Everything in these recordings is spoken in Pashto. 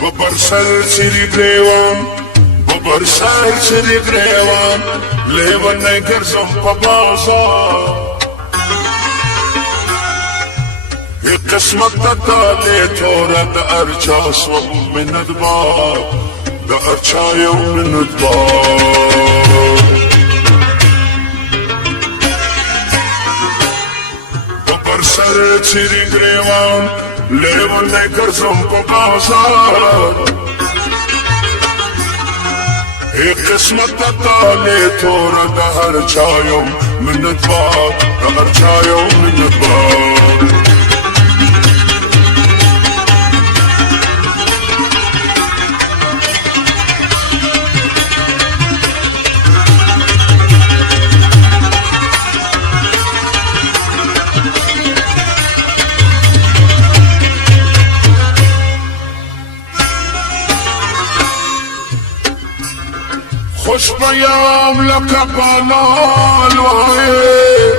ببرسر سری گریوان ببرسر سری گریوان لیوان نگرزم پا بازار یک قسمت دالی تورا دا ارچاس و من دبار دا ارچای و من دبار ببرسر سری گریوان لیوان نگرزم پا بازار یک قسمت دالی تورا دا ارچای و من دبار دا ارچای و من دبار خوش بیام لکبانا الوهی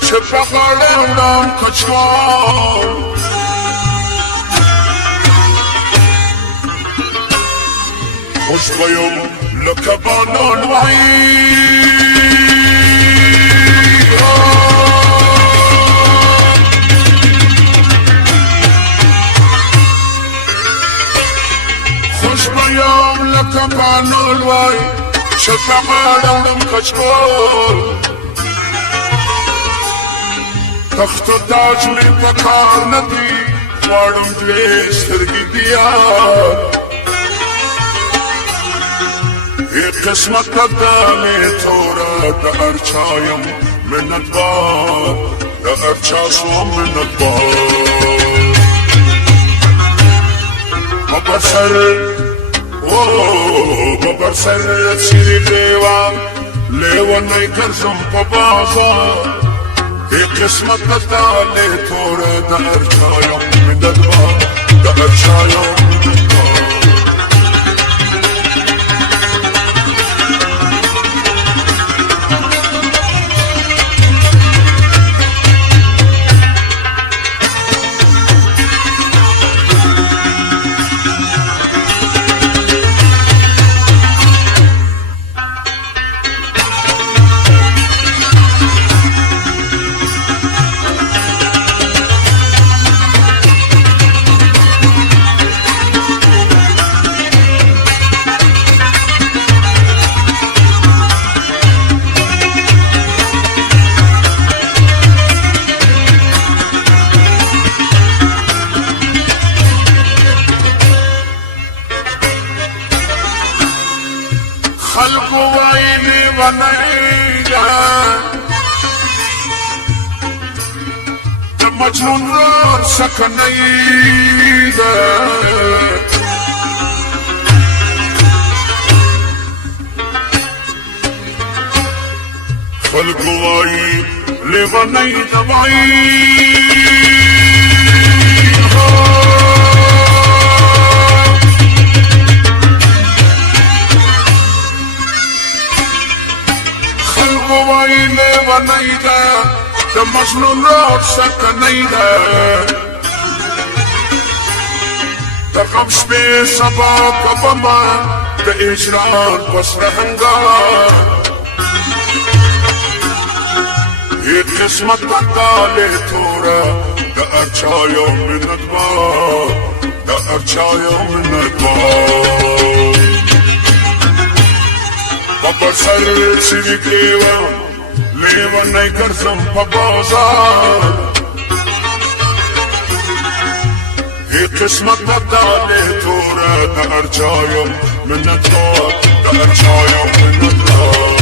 چه بغلم کچوار خوش بیام لکبانا الوهی يوم لك بانو الواي شفا غادم كشكول تخت تاج میں پکار ندی وارم دوی سرگی دیا ایک قسمت دالی تورا دا ارچایم منت بار دا ارچاسو منت بار ببرسر سری دیوان لیوان نگرزم پا بازار یک قسمت دالی توره دا ارچایم من ددبار دا ارچایم من ددبار خلق وایلی و نیگن مجنون را سکنیدن خلق وایلی و نیگن وایلی و نیده ده مجنون را سکنیده ده غمش بی سبا کبما ده اجران پس رهنگار یک قسمت دالی تورا ده ارچایا منت بار ده ارچایا منت بار ببرسر سری گریوان لیوان نگرزم پا بازار یک قسمت دالی توره دا ارچایم منت بار دا ارچایم منت بار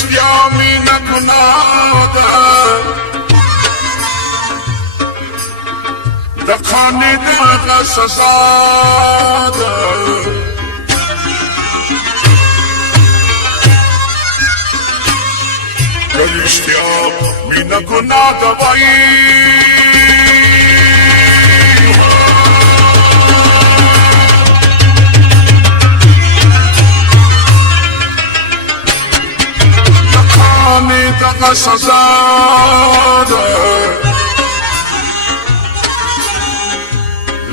رشتیا مینه گناه ده د قانې دغه سزا ده که رشتیا مینه گناه ده وایي دغه سزا ده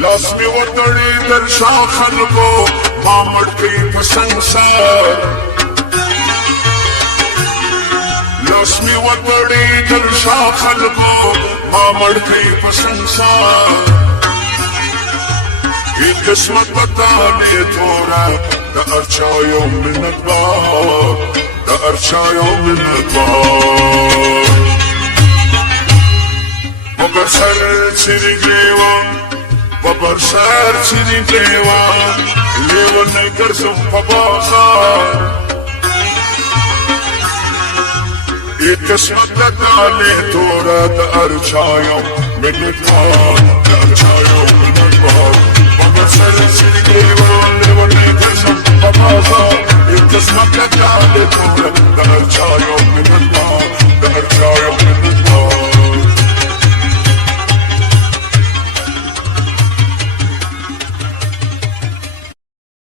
لاس مې وتړي در شا خلکو ما مړ کړي په سنګسار لاس مې وتړي در شا خلکو ما مړ کړي په سنګسار ای قسمت بدانې توره د هر چا یو منت بار د هر چا یو منت بار ببر سر چیرې ګریوان ببر سر چیرې ګریوان لیونی ګرځم په بازار ای قسمت بدانې توره د هر چا یو منت بار د هر چا یو منت بار ببر سر چیرې ګریوان لیونی ګرځم په بازار ای قسمت بدانې توره د هر چا یو منت بار د هر چا یو منت